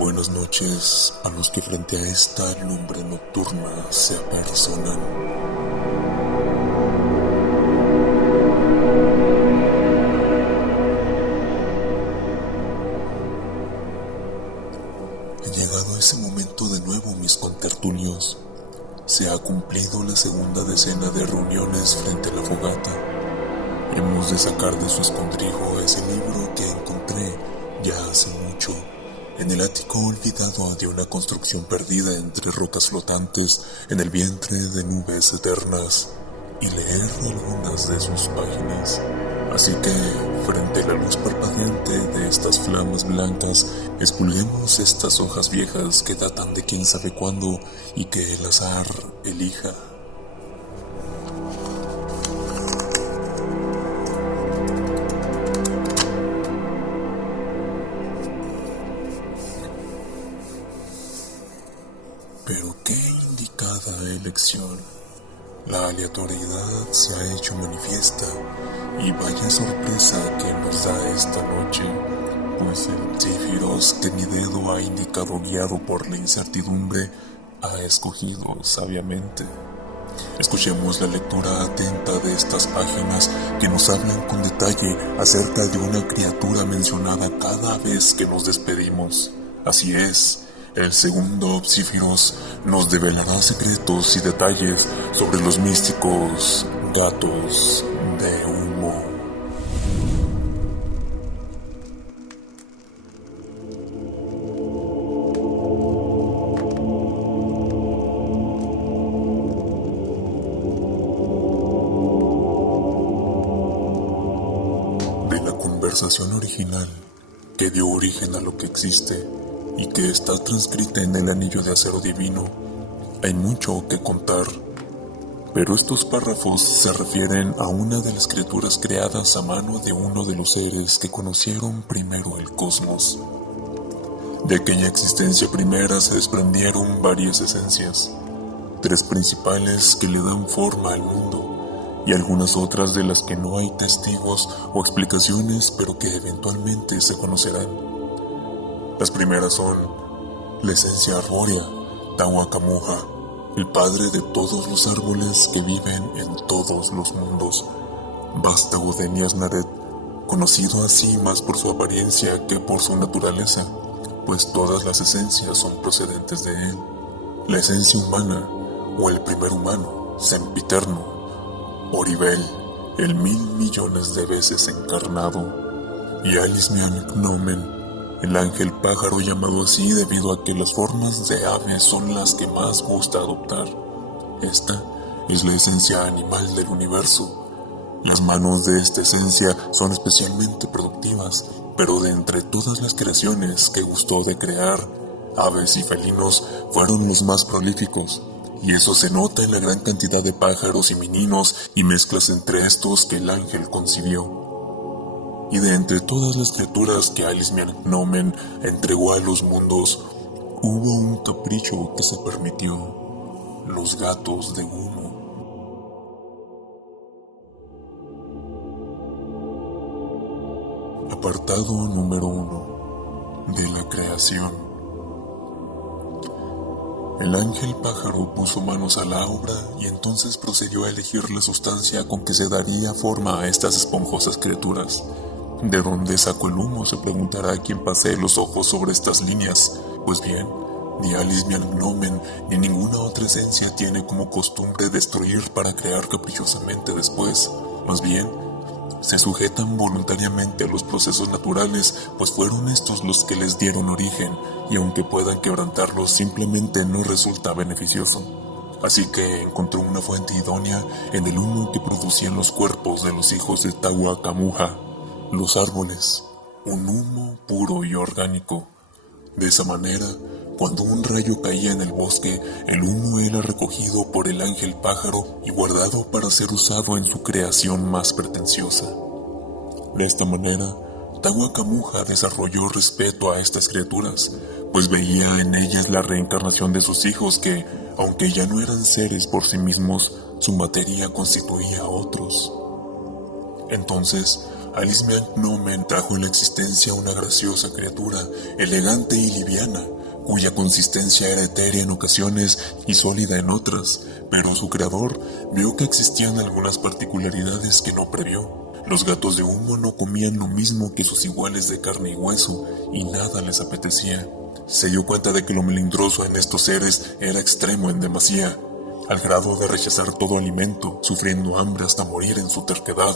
Buenas noches a los que frente a esta lumbre nocturna se apersonan. He llegado a ese momento de nuevo, mis contertulios. Se ha cumplido la segunda decena de reuniones frente a la fogata. Hemos de sacar de su escondrijo ese libro que encontré ya hace mucho en el ático olvidado de una construcción perdida entre rocas flotantes en el vientre de nubes eternas, y leer algunas de sus páginas. Así que, frente a la luz parpadeante de estas flamas blancas, expulguemos estas hojas viejas que datan de quién sabe cuándo y que el azar elija. Pero qué indicada elección. La aleatoriedad se ha hecho manifiesta, y vaya sorpresa que nos da esta noche, pues el Zéfiros que mi dedo ha indicado guiado por la incertidumbre ha escogido sabiamente. Escuchemos la lectura atenta de estas páginas que nos hablan con detalle acerca de una criatura mencionada cada vez que nos despedimos. Así es. El segundo Zéfiros nos develará secretos y detalles sobre los místicos gatos de humo. De la conversación original que dio origen a lo que existe y que está transcrita en el anillo de acero divino, hay mucho que contar, pero estos párrafos se refieren a una de las criaturas creadas a mano de uno de los seres que conocieron primero el cosmos. De aquella existencia primera se desprendieron varias esencias, 3 principales que le dan forma al mundo, y algunas otras de las que no hay testigos o explicaciones, pero que eventualmente se conocerán. Las primeras son la esencia arbórea, Tahuacamuja, el padre de todos los árboles que viven en todos los mundos, vástago de Niasnaret, conocido así más por su apariencia que por su naturaleza, pues todas las esencias son procedentes de él. La esencia humana, o el primer humano, Sempiterno, Oribel, el 1000 millones de veces encarnado, y Alismian-Gnomen, el ángel pájaro llamado así debido a que las formas de ave son las que más gusta adoptar. Esta es la esencia animal del universo. Las manos de esta esencia son especialmente productivas, pero de entre todas las creaciones que gustó de crear, aves y felinos fueron los más prolíficos, y eso se nota en la gran cantidad de pájaros y meninos y mezclas entre estos que el ángel concibió. Y de entre todas las criaturas que Alismian-Gnomen entregó a los mundos, hubo un capricho que se permitió: los gatos de humo. Apartado número 1. De la creación. El ángel pájaro puso manos a la obra y entonces procedió a elegir la sustancia con que se daría forma a estas esponjosas criaturas. ¿De dónde sacó el humo?, se preguntará quien pasee los ojos sobre estas líneas. Pues bien, ni Alismian-Gnomen ni ninguna otra esencia tiene como costumbre destruir para crear caprichosamente después. Más bien, se sujetan voluntariamente a los procesos naturales, pues fueron estos los que les dieron origen, y aunque puedan quebrantarlos, simplemente no resulta beneficioso. Así que encontró una fuente idónea en el humo que producían los cuerpos de los hijos de Tahuacamuja, los árboles, un humo puro y orgánico. De esa manera, cuando un rayo caía en el bosque, el humo era recogido por el ángel pájaro y guardado para ser usado en su creación más pretenciosa. De esta manera, Tahuacamuja desarrolló respeto a estas criaturas, pues veía en ellas la reencarnación de sus hijos que, aunque ya no eran seres por sí mismos, su materia constituía a otros. Entonces, Alismian Gnomen trajo en la existencia una graciosa criatura, elegante y liviana, cuya consistencia era etérea en ocasiones y sólida en otras, pero su creador vio que existían algunas particularidades que no previó. Los gatos de humo no comían lo mismo que sus iguales de carne y hueso, y nada les apetecía. Se dio cuenta de que lo melindroso en estos seres era extremo en demasía, al grado de rechazar todo alimento, sufriendo hambre hasta morir en su terquedad,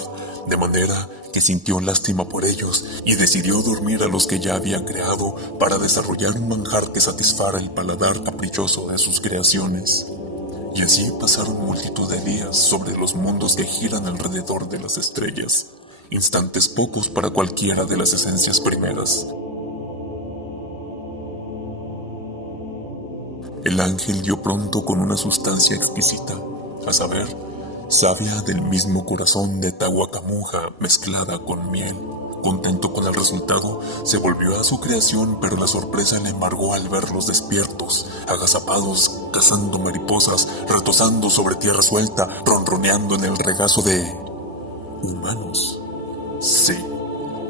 de manera que sintió lástima por ellos y decidió dormir a los que ya había creado para desarrollar un manjar que satisfara el paladar caprichoso de sus creaciones. Y así pasaron multitud de días sobre los mundos que giran alrededor de las estrellas, instantes pocos para cualquiera de las esencias primeras. El ángel dio pronto con una sustancia exquisita, a saber, savia del mismo corazón de Tahuacamuja mezclada con miel. Contento con el resultado, se volvió a su creación, pero la sorpresa le embargó al verlos despiertos, agazapados, cazando mariposas, retozando sobre tierra suelta, ronroneando en el regazo de humanos. Sí,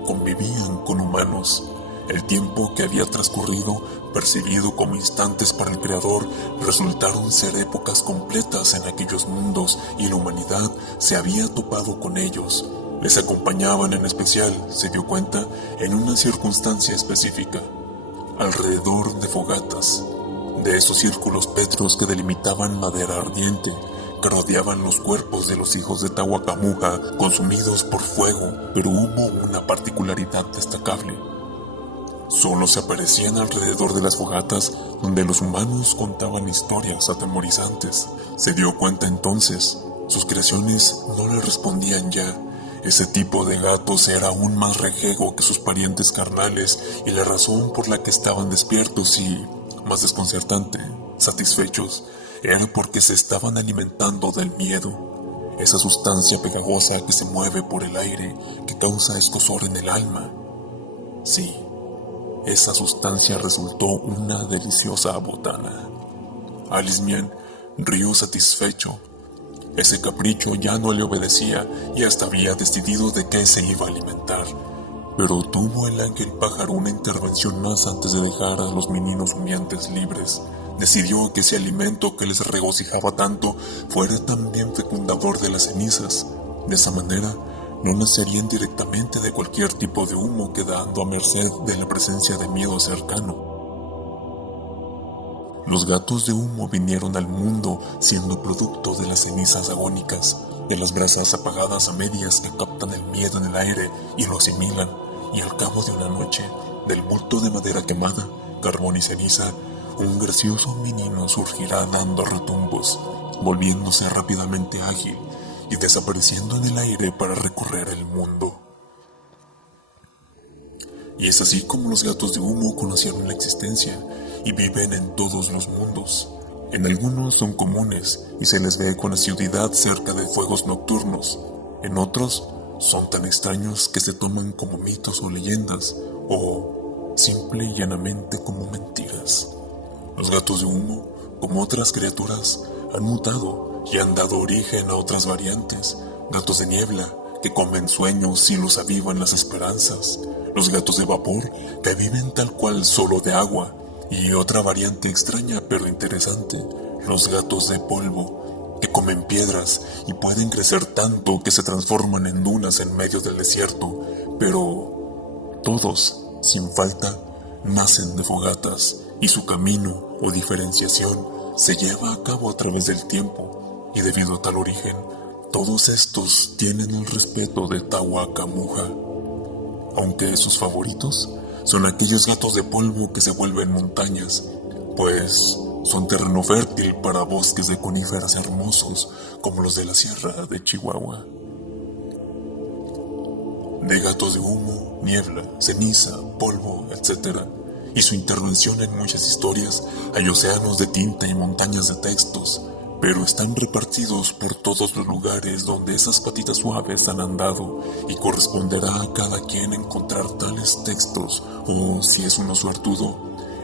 convivían con humanos. El tiempo que había transcurrido, percibido como instantes para el Creador, resultaron ser épocas completas en aquellos mundos, y la humanidad se había topado con ellos. Les acompañaban en especial, se dio cuenta, en una circunstancia específica, alrededor de fogatas, de esos círculos pétreos que delimitaban madera ardiente, que rodeaban los cuerpos de los hijos de Tahuacamuja consumidos por fuego, pero hubo una particularidad destacable. Solo se aparecían alrededor de las fogatas donde los humanos contaban historias atemorizantes. Se dio cuenta entonces, sus creaciones no le respondían ya. Ese tipo de gatos era aún más rejego que sus parientes carnales, y la razón por la que estaban despiertos y, más desconcertante, satisfechos, era porque se estaban alimentando del miedo, esa sustancia pegajosa que se mueve por el aire, que causa escozor en el alma. Sí, esa sustancia resultó una deliciosa botana. Alismian rió satisfecho. Ese capricho ya no le obedecía y hasta había decidido de qué se iba a alimentar. Pero tuvo el ángel pájaro una intervención más antes de dejar a los meninos humeantes libres. Decidió que ese alimento que les regocijaba tanto fuera también fecundador de las cenizas. De esa manera, no nacerían directamente de cualquier tipo de humo, quedando a merced de la presencia de miedo cercano. Los gatos de humo vinieron al mundo siendo producto de las cenizas agónicas, de las brasas apagadas a medias que captan el miedo en el aire y lo asimilan, y al cabo de una noche, del bulto de madera quemada, carbón y ceniza, un gracioso menino surgirá dando retumbos, volviéndose rápidamente ágil y desapareciendo en el aire para recorrer el mundo. Y es así como los gatos de humo conocieron la existencia y viven en todos los mundos. En algunos son comunes y se les ve con asiduidad cerca de fuegos nocturnos. En otros son tan extraños que se toman como mitos o leyendas, o simple y llanamente como mentiras. Los gatos de humo, como otras criaturas, han mutado y han dado origen a otras variantes. Gatos de niebla, que comen sueños y los avivan las esperanzas. Los gatos de vapor, que viven tal cual solo de agua. Y otra variante extraña pero interesante, los gatos de polvo, que comen piedras y pueden crecer tanto que se transforman en dunas en medio del desierto. Pero todos, sin falta, nacen de fogatas, y su camino o diferenciación se lleva a cabo a través del tiempo, y debido a tal origen, todos estos tienen el respeto de Tahuacamuja, aunque sus favoritos son aquellos gatos de polvo que se vuelven montañas, pues son terreno fértil para bosques de coníferas hermosos como los de la sierra de Chihuahua. De gatos de humo, niebla, ceniza, polvo, etc., y su intervención en muchas historias, hay océanos de tinta y montañas de textos, pero están repartidos por todos los lugares donde esas patitas suaves han andado, y corresponderá a cada quien encontrar tales textos, o si es uno suertudo,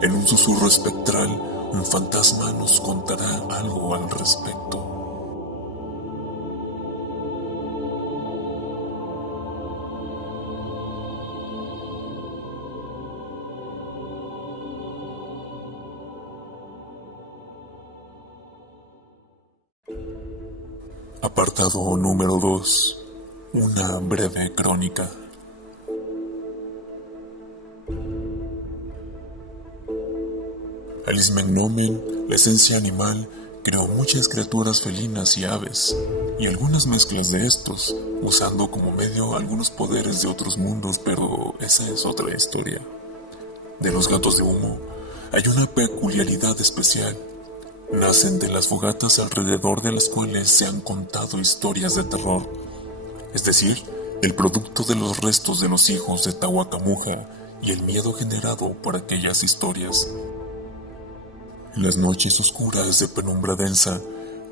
en un susurro espectral, un fantasma nos contará algo al respecto. Apartado número 2. Una breve crónica. Alice McNomen, la esencia animal, creó muchas criaturas felinas y aves, y algunas mezclas de estos, usando como medio algunos poderes de otros mundos, pero esa es otra historia. De los gatos de humo, hay una peculiaridad especial. Nacen de las fogatas alrededor de las cuales se han contado historias de terror, es decir, el producto de los restos de los hijos de Tahuacamuja y el miedo generado por aquellas historias. En las noches oscuras de penumbra densa,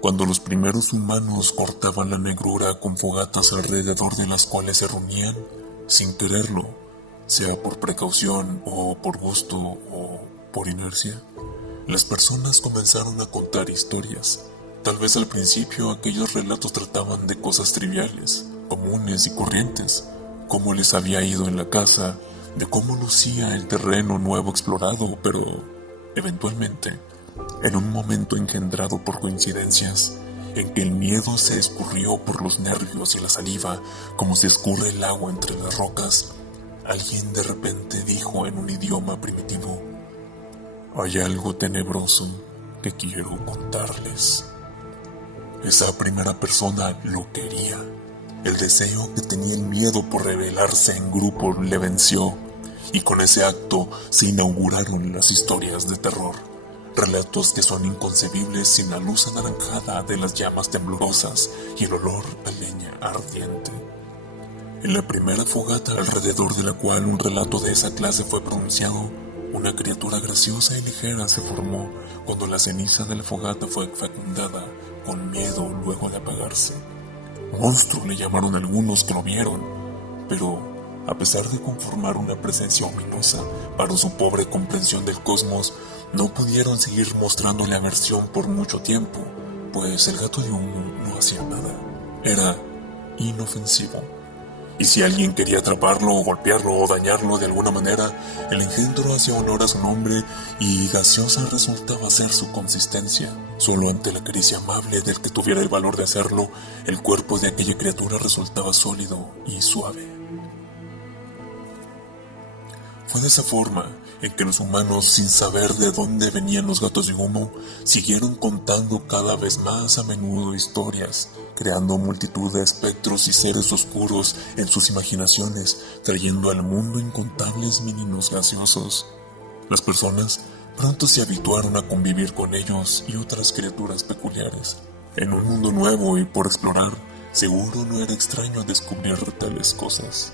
cuando los primeros humanos cortaban la negrura con fogatas alrededor de las cuales se reunían, sin quererlo, sea por precaución o por gusto o por inercia, las personas comenzaron a contar historias. Tal vez al principio aquellos relatos trataban de cosas triviales, comunes y corrientes, cómo les había ido en la caza, de cómo lucía el terreno nuevo explorado, pero eventualmente, en un momento engendrado por coincidencias, en que el miedo se escurrió por los nervios y la saliva como se escurre el agua entre las rocas, alguien de repente dijo en un idioma primitivo: «Hay algo tenebroso que quiero contarles». Esa primera persona lo quería. El deseo que tenía el miedo por revelarse en grupo le venció, y con ese acto se inauguraron las historias de terror. Relatos que son inconcebibles sin la luz anaranjada de las llamas temblorosas y el olor a leña ardiente. En la primera fogata alrededor de la cual un relato de esa clase fue pronunciado, una criatura graciosa y ligera se formó cuando la ceniza de la fogata fue fecundada, con miedo luego de apagarse. Monstruo le llamaron algunos que lo vieron, pero a pesar de conformar una presencia ominosa para su pobre comprensión del cosmos, no pudieron seguir mostrándole aversión por mucho tiempo, pues el gato de humo no hacía nada. Era inofensivo. Y si alguien quería atraparlo o golpearlo o dañarlo de alguna manera, el engendro hacía honor a su nombre y gaseosa resultaba ser su consistencia. Solo ante la caricia amable del que tuviera el valor de hacerlo, el cuerpo de aquella criatura resultaba sólido y suave. Fue de esa forma en que los humanos, sin saber de dónde venían los gatos de humo, siguieron contando cada vez más a menudo historias, creando multitud de espectros y seres oscuros en sus imaginaciones, trayendo al mundo incontables meninos gaseosos. Las personas pronto se habituaron a convivir con ellos y otras criaturas peculiares. En un mundo nuevo y por explorar, seguro no era extraño descubrir tales cosas.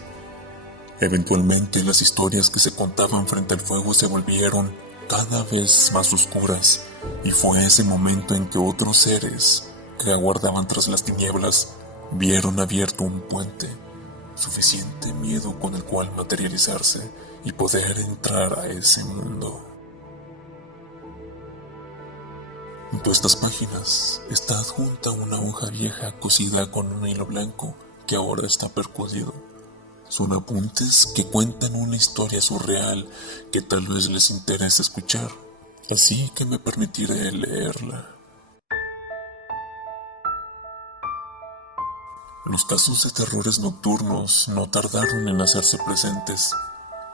Eventualmente las historias que se contaban frente al fuego se volvieron cada vez más oscuras, y fue ese momento en que otros seres que aguardaban tras las tinieblas vieron abierto un puente, suficiente miedo con el cual materializarse y poder entrar a ese mundo. Junto a estas páginas está adjunta una hoja vieja cosida con un hilo blanco que ahora está percudido. Son apuntes que cuentan una historia surreal que tal vez les interese escuchar, así que me permitiré leerla. Los casos de terrores nocturnos no tardaron en hacerse presentes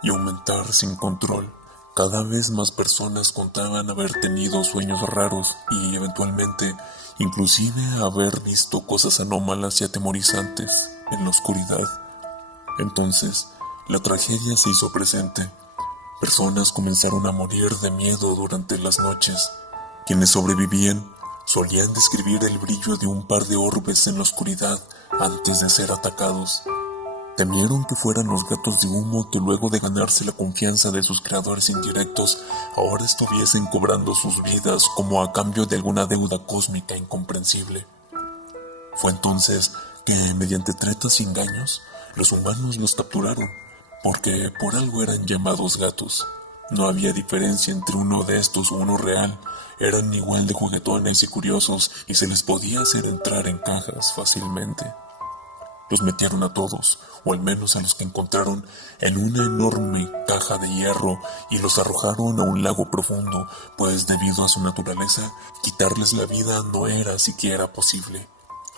y aumentar sin control. Cada vez más personas contaban haber tenido sueños raros y eventualmente inclusive haber visto cosas anómalas y atemorizantes en la oscuridad. Entonces, la tragedia se hizo presente. Personas comenzaron a morir de miedo durante las noches. Quienes sobrevivían solían describir el brillo de un par de orbes en la oscuridad antes de ser atacados. Temieron que fueran los gatos de humo que luego de ganarse la confianza de sus creadores indirectos, ahora estuviesen cobrando sus vidas como a cambio de alguna deuda cósmica incomprensible. Fue entonces que, mediante tretas y engaños, los humanos los capturaron, porque por algo eran llamados gatos. No había diferencia entre uno de estos o uno real, eran igual de juguetones y curiosos y se les podía hacer entrar en cajas fácilmente. Los metieron a todos, o al menos a los que encontraron, en una enorme caja de hierro y los arrojaron a un lago profundo, pues debido a su naturaleza, quitarles la vida no era siquiera posible.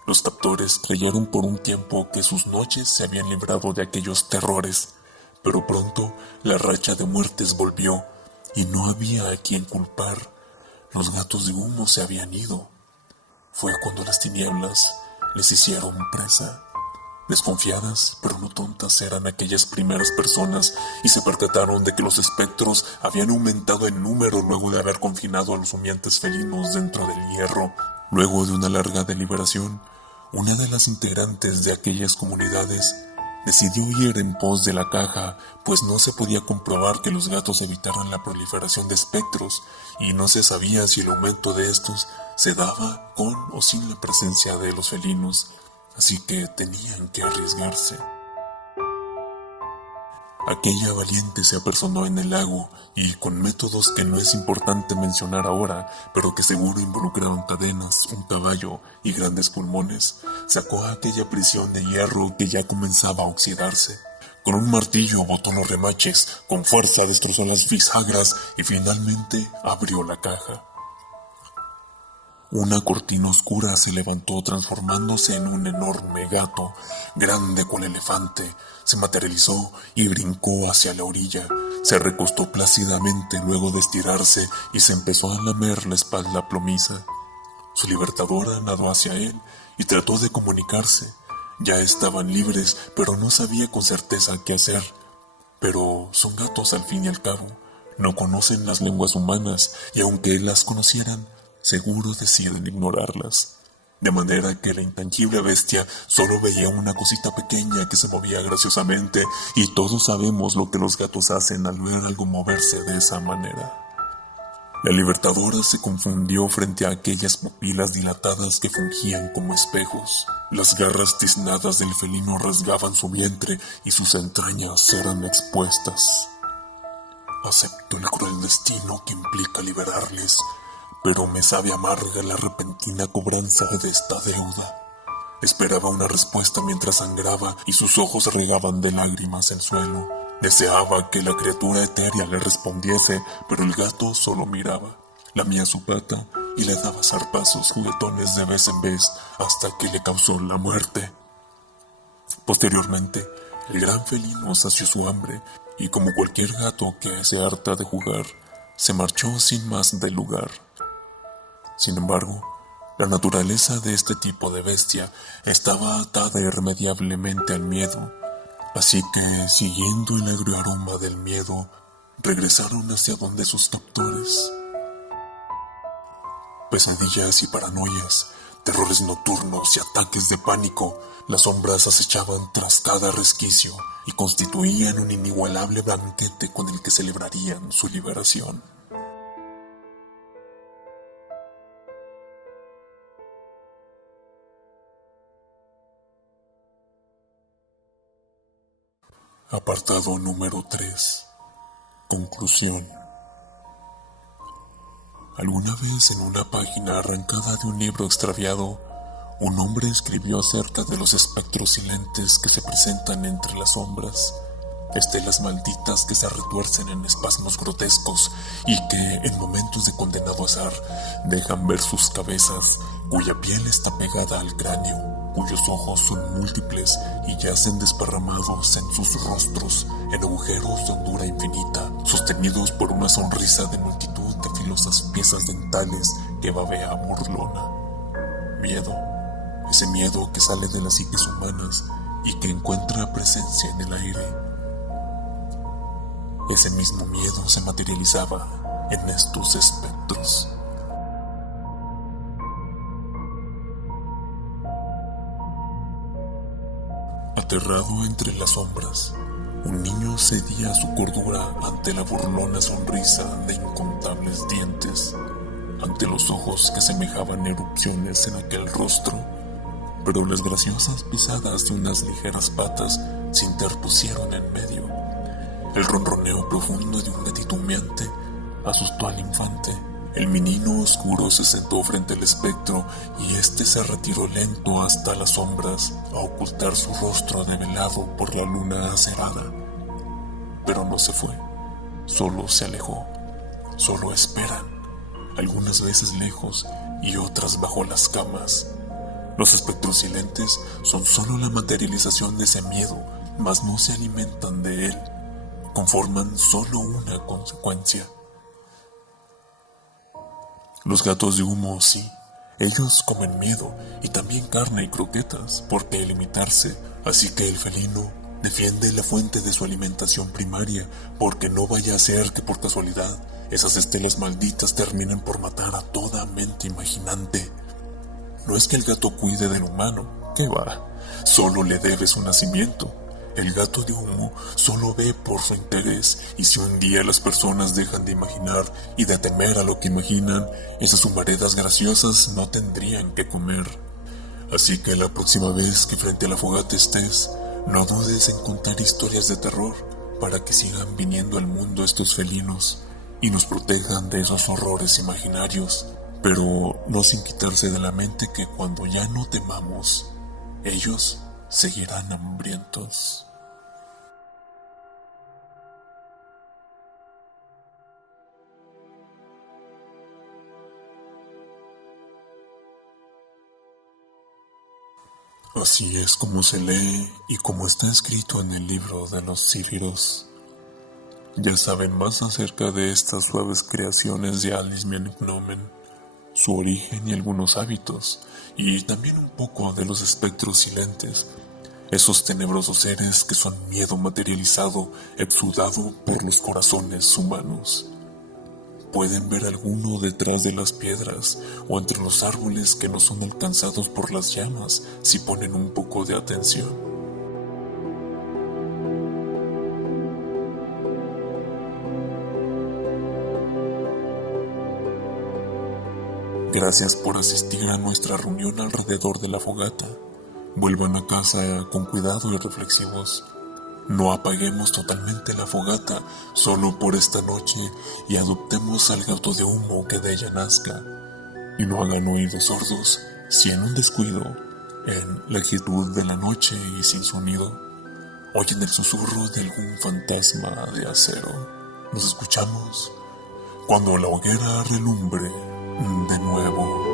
Los captores creyeron por un tiempo que sus noches se habían librado de aquellos terrores, pero pronto la racha de muertes volvió y no había a quien culpar. Los gatos de humo se habían ido. Fue cuando las tinieblas les hicieron presa. Desconfiadas, pero no tontas, eran aquellas primeras personas y se percataron de que los espectros habían aumentado en número luego de haber confinado a los humeantes felinos dentro del hierro. Luego de una larga deliberación, una de las integrantes de aquellas comunidades decidió ir en pos de la caja, pues no se podía comprobar que los gatos evitaran la proliferación de espectros y no se sabía si el aumento de estos se daba con o sin la presencia de los felinos, así que tenían que arriesgarse. Aquella valiente se apersonó en el lago y con métodos que no es importante mencionar ahora, pero que seguro involucraban cadenas, un caballo y grandes pulmones, sacó a aquella prisión de hierro que ya comenzaba a oxidarse. Con un martillo botó los remaches, con fuerza destrozó las bisagras y finalmente abrió la caja. Una cortina oscura se levantó transformándose en un enorme gato, grande cual elefante. Se materializó y brincó hacia la orilla. Se recostó plácidamente luego de estirarse y se empezó a lamer la espalda plomiza. Su libertadora nadó hacia él y trató de comunicarse. Ya estaban libres, pero no sabía con certeza qué hacer. Pero son gatos al fin y al cabo. No conocen las lenguas humanas y aunque las conocieran, seguro deciden ignorarlas. De manera que la intangible bestia solo veía una cosita pequeña que se movía graciosamente y todos sabemos lo que los gatos hacen al ver algo moverse de esa manera. La libertadora se confundió frente a aquellas pupilas dilatadas que fungían como espejos. Las garras tiznadas del felino rasgaban su vientre y sus entrañas eran expuestas. Acepto el cruel destino que implica liberarles, pero me sabe amarga la repentina cobranza de esta deuda. Esperaba una respuesta mientras sangraba y sus ojos regaban de lágrimas el suelo. Deseaba que la criatura etérea le respondiese, pero el gato solo miraba, lamía su pata y le daba zarpazos juguetones de vez en vez hasta que le causó la muerte. Posteriormente, el gran felino sació su hambre y como cualquier gato que se harta de jugar, se marchó sin más del lugar. Sin embargo, la naturaleza de este tipo de bestia estaba atada irremediablemente al miedo, así que, siguiendo el agrio aroma del miedo, regresaron hacia donde sus captores. Pesadillas y paranoias, terrores nocturnos y ataques de pánico, las sombras acechaban tras cada resquicio y constituían un inigualable banquete con el que celebrarían su liberación. Apartado número 3. Conclusión. Alguna vez en una página arrancada de un libro extraviado, un hombre escribió acerca de los espectros silentes que se presentan entre las sombras, estelas malditas que se retuercen en espasmos grotescos y que, en momentos de condenado azar, dejan ver sus cabezas, cuya piel está pegada al cráneo, cuyos ojos son múltiples y yacen desparramados en sus rostros, en agujeros de hondura infinita, sostenidos por una sonrisa de multitud de filosas piezas dentales que babea burlona. Miedo, ese miedo que sale de las psiques humanas y que encuentra presencia en el aire. Ese mismo miedo se materializaba en estos espectros. Aterrado entre las sombras, un niño cedía su cordura ante la burlona sonrisa de incontables dientes, ante los ojos que semejaban erupciones en aquel rostro, pero las graciosas pisadas de unas ligeras patas se interpusieron en medio. El ronroneo profundo de un gatito humeante asustó al infante. El menino oscuro se sentó frente al espectro y éste se retiró lento hasta las sombras a ocultar su rostro develado por la luna acerada. Pero no se fue, solo se alejó, solo esperan, algunas veces lejos y otras bajo las camas. Los espectros silentes son solo la materialización de ese miedo, mas no se alimentan de él. Conforman solo una consecuencia. Los gatos de humo, sí, ellos comen miedo y también carne y croquetas, ¿por qué limitarse? Así que el felino defiende la fuente de su alimentación primaria, porque no vaya a ser que por casualidad esas estelas malditas terminen por matar a toda mente imaginante. No es que el gato cuide del humano, ¿qué va? Solo le debe su nacimiento. El gato de humo solo ve por su interés, y si un día las personas dejan de imaginar y de temer a lo que imaginan, esas humaredas graciosas no tendrían que comer. Así que la próxima vez que frente a la fogata estés, no dudes en contar historias de terror para que sigan viniendo al mundo estos felinos y nos protejan de esos horrores imaginarios, pero no sin quitarse de la mente que cuando ya no temamos, ellos seguirán hambrientos. Así es como se lee y como está escrito en el libro de los Cífiros. Ya saben más acerca de estas suaves creaciones de Alice Gnomen, su origen y algunos hábitos, y también un poco de los espectros silentes, esos tenebrosos seres que son miedo materializado, exudado por los corazones humanos. Pueden ver alguno detrás de las piedras o entre los árboles que no son alcanzados por las llamas si ponen un poco de atención. Gracias por asistir a nuestra reunión alrededor de la fogata. Vuelvan a casa con cuidado y reflexivos. No apaguemos totalmente la fogata solo por esta noche y adoptemos al gato de humo que de ella nazca. Y no hagan oídos sordos si en un descuido, en la quietud de la noche y sin sonido, oyen el susurro de algún fantasma de acero. Nos escuchamos cuando la hoguera relumbre de nuevo.